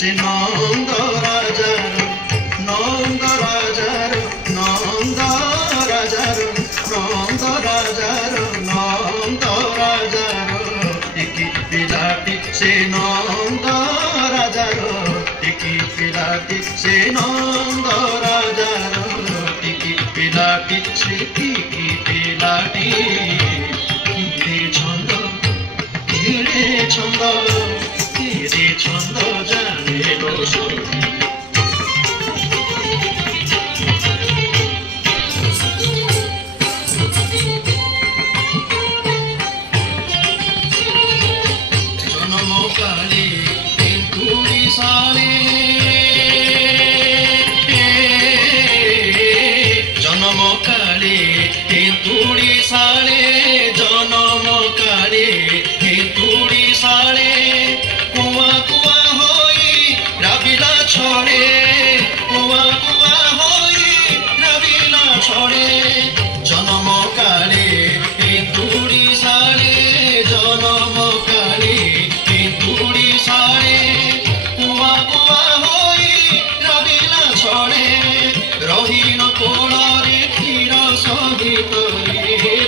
সে নন্দ রাজার নন্দ রাজার নন্দ রাজার নন্দ রাজার নন্দ রাজার টিকি পিলাটি সে নন্দ রাজার টিকি পিলাটি সে নন্দ রাজার টিকি পিলাটি সে টিকি পিলাটি ছন্দ ছন্দ ছন্দ জানে জন্মকালে তুলি সালে জন্মকালে তুলি সালে জন্মকালে তুলি সালে কুয়া কুয়া হই রাবিলা ছড়ে কুয়া কুয়া হই রাবিলা ছড়ে জন্মকালে তুলি সালে জন্মকালে তুলি সালে কুয়া কুয়া হই রাবিলা ছড়ে রহিন কোଳରେ କ୍ଷୀର ସହିତରେ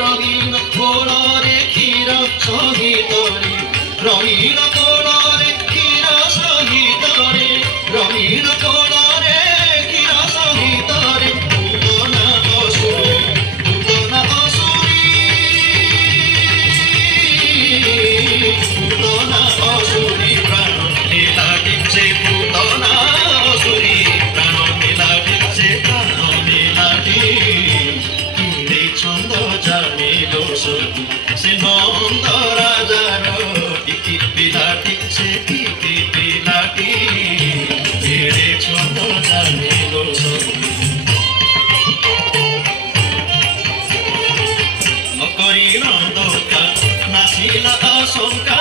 ରহিନ କୋଳରେ କ୍ଷୀର ସହିତରେ রহিন কোଳରେ କ୍ଷୀର ସହିତରେ রহিন কোଳରେ କ୍ଷୀର ସହିତରେ ପୂতନା ଅସୁରୀ ପୂତନା ଅସୁରୀ ପ୍ରାଣ ନିଲାଟି ସେ ପୂତନା ଅସୁରୀ ପ୍ରାଣ ନିଲାଟି ସେ ପ୍ରାଣ ନିଲାଟି ছন্দ জানিল সখী সে নন্দ রাজার টিকি পিলাটি সে টিকি পিলাটি ছন্দ জানিল সখী নকরি নন্দকা নাসিলা আশঙ্কা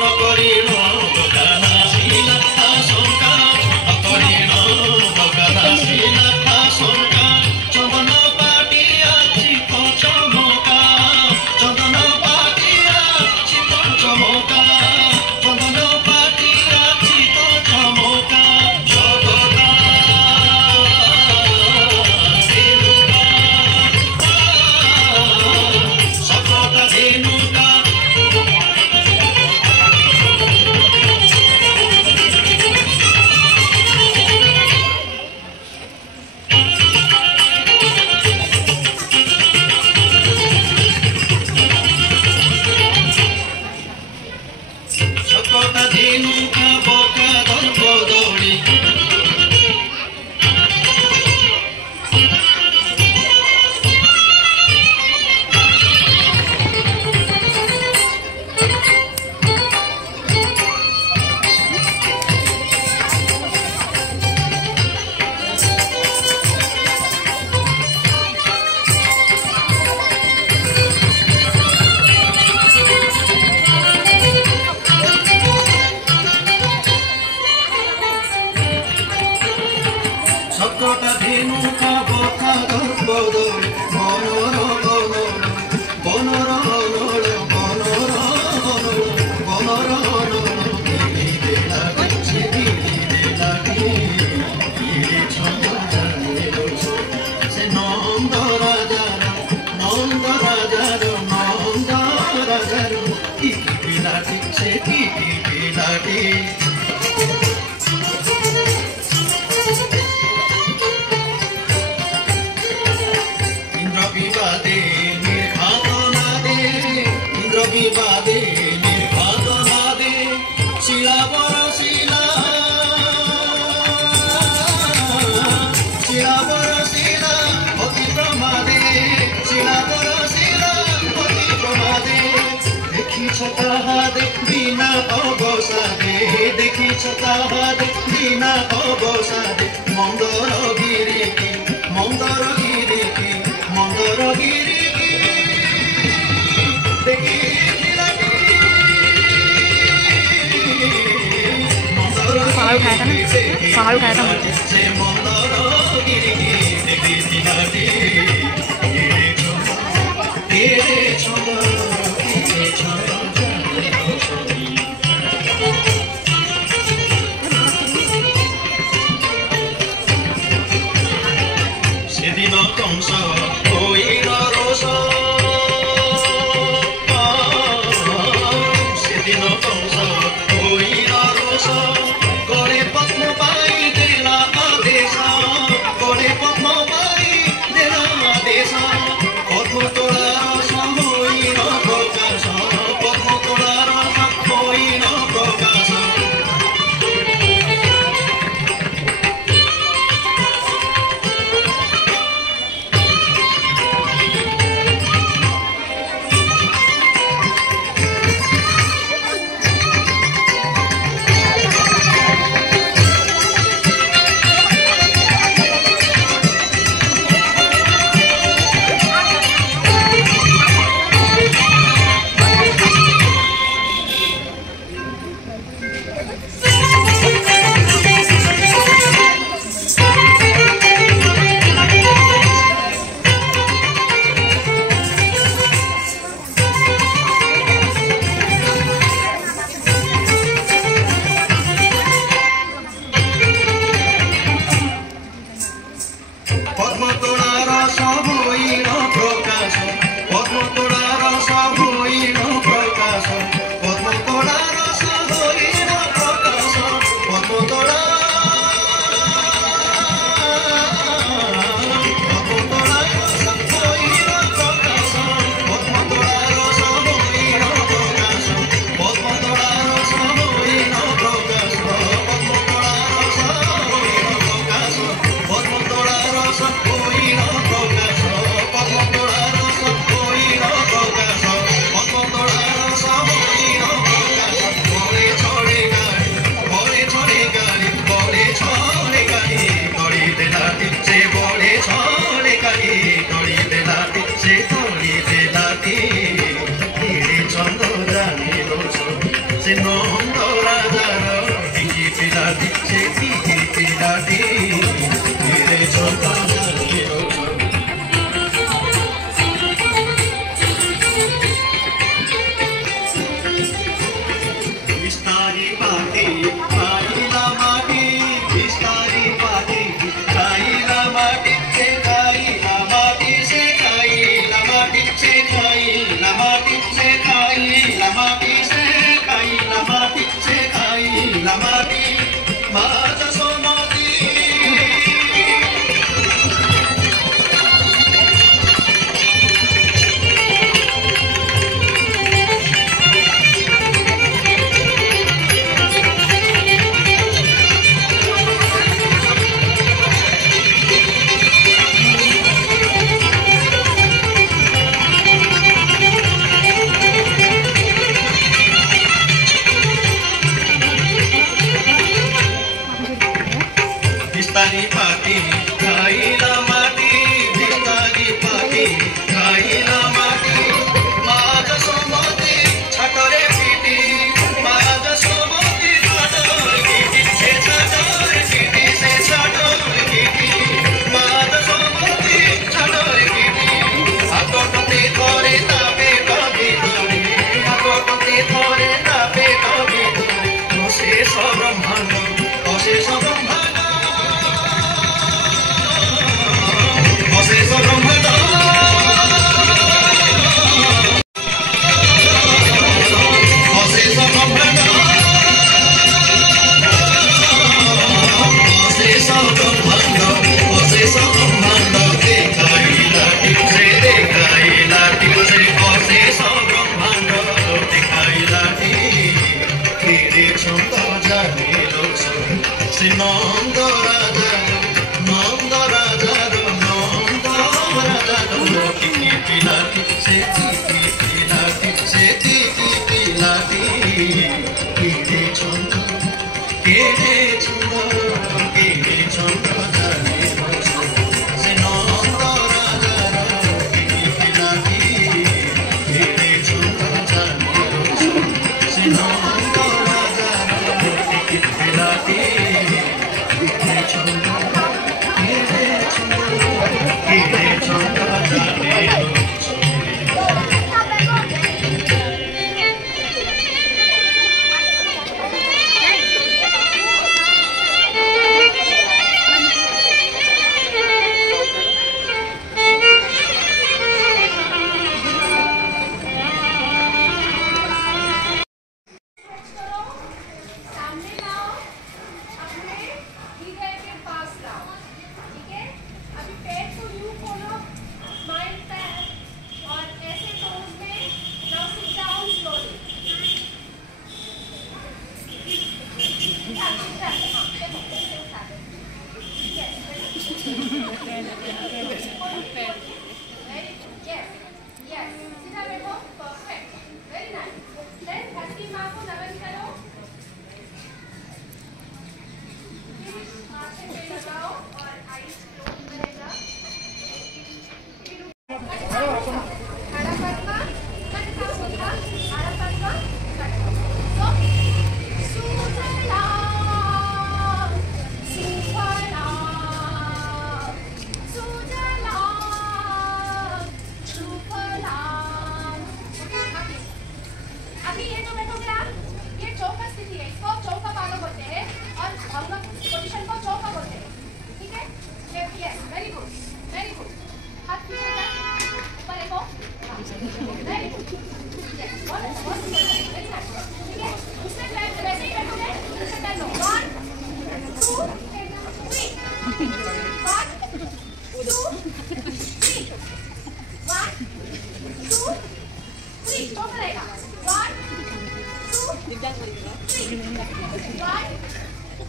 নকরি নন্দকা নাসিলা আশঙ্কা নকরি নন্দকা নাসিলা আশঙ্কা চন্দন পাটিয়া চিত চমকা চন্দন পাটিয়া চিত চমকা চন্দন পাটিয়া চিত চমকা জগতা সকতা ধেনুকা সকতা ধেনুকা বকা দর্প দৌড়ি সকটা ধেনুকা বকা দর্প দৌড়ি বনর বনর বনর বনর বনর ছন্দ জানিল সে নন্দ রাজার নন্দ রাজার নন্দ রাজার টিকি পিলাটি সে টিকি পিলাটি বিবাদে নির্ঘাতনাদে ইন্দ্র বিবাদে নির্ঘাতনাদে শিলা বর শিলা শিলা বর শিলা অতি প্রমাদে শিলা বর শিলা অতি প্রমাদে দেখিছ তাহাদে বিনা অবসাদে দেখিছ তাহাদে বিনা অবসাদে মন্দরগিরি মন্দরগিরি মন্দরগিরি দেখি पहाड़ उठाया था ना, पहाड़ उठाया था मुझे। সে নন্দ রাজার টিকি পিলাটি সে টিকি পিলাটি রে ছোট জানিও বিস্তারি পাতি খাইলা মাটি বিস্তারি পাতি খাইলা মাটি সে খাইলা মাটি সে খাইলা মাটি সে খাইলা মাটি সে খাইলা মাটি সে খাইলা মাটি সে খাইলা মাটি মাছ সমাধি বিস্তারি পাতি খাইলা মাটি বিস্তারি পাতি খাইলা মাটি মাঝ সমতি ছাটরে পিটি মাঝ সমতি ছাটরে পিটি সে ছাটরে পিটি সে ছাটরে পিটি মাঝ সমতি ছাটরে পিটি আকটতে ধরে তাপে কবি ধরে আকটতে ধরে তাপে কবি ধরে অশেষ ব্রহ্মাণ্ড অশেষ ব্রহ্মাণ্ড অশেষ ব্রহ্মাণ্ড অশেষ ব্রহ্মাণ্ড অশেষ ব্রহ্মাণ্ড অশেষ ব্রহ্মাণ্ড দেখাইলা টিপসে দেখাইলা টিপসে অশেষ ব্রহ্মাণ্ড দেখাইলা টিপসে ছন্দ জানিল সে নন্দ রাজার নন্দ রাজার নন্দ রাজার টিকি পিলাটি সে টিকি পিলাটি সে টিকি পিলাটি কেড়ে ছন্দ কেড়ে ছন্দ কেড়ে ছন্দ জানিল সে নন্দ রাজার টিকি পিলাটি কেড়ে ছন্দ জানিল সে নন্দ রাজার টিকি পিলাটি কেড়ে ছন্দ কেড়ে ছন্দ কেড়ে ছন্দ জানিল सामने लाओ अपने हृदय के पास लाओ ठीक है अभी पैर को यूं खोलो स्माइल पैर और ऐसे टोज में नाउ सिट डाउन स्लोली सीधा बैठो परफेक्ट वेरी नाइस देन धरती माँ को नमन करो माथे पे लगाओ और आईज क्लोज करेगा खड़ा पद्मा कट का होगा खड़ा पद्मा कट तो सुजला सुफला सुजला सुफला अभी ये जो बैठोगे आप ये चौका स्थिति है इसको चौका पालो बोलते हैं और भंग पोजीशन को चौका बोलते हैं ठीक है यस वेरी गुड हाथ पीछे कर ऊपर देखो वेरी गुड यस बहुत वेरी नाइस ठीक है उससे वैसे ही बैठोगे उससे कर लो 1 2 3 1 2 3 1 2 3 चौका रहेगा 1 2 3 1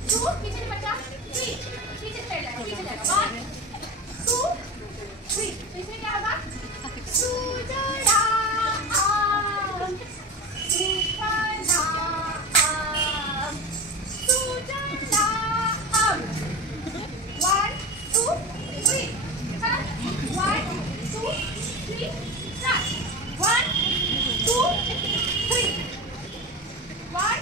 2 पीछे से बच्चा 3 पीछे से जाएगा 1 2 3 इसमें क्या होगा सुजला सुफला सुजला 1 2 3 1 2 3 start 1 2 3 1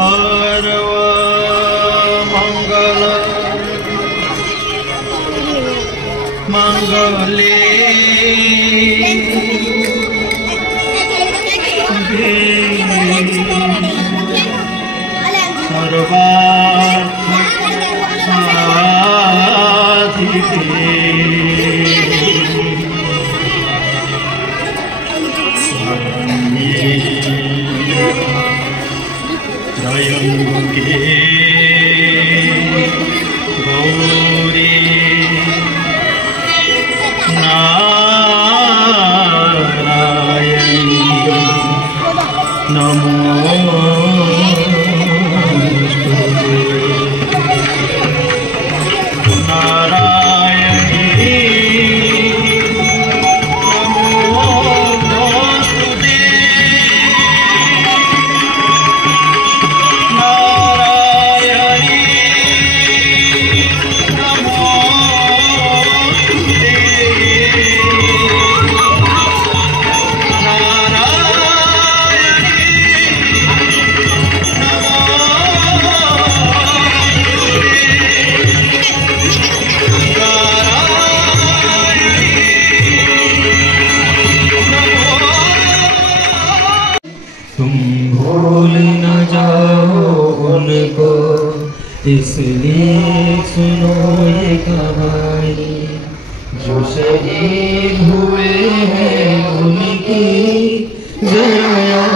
सर्व मंगल मंगले गौरी नारायणी नमोस्तुते नारायणी नमोस्तुते तुम भूल न जाओ उनको, इसलिए सुनो ये कहानी। जो शहीद हुए हैं उनकी जरा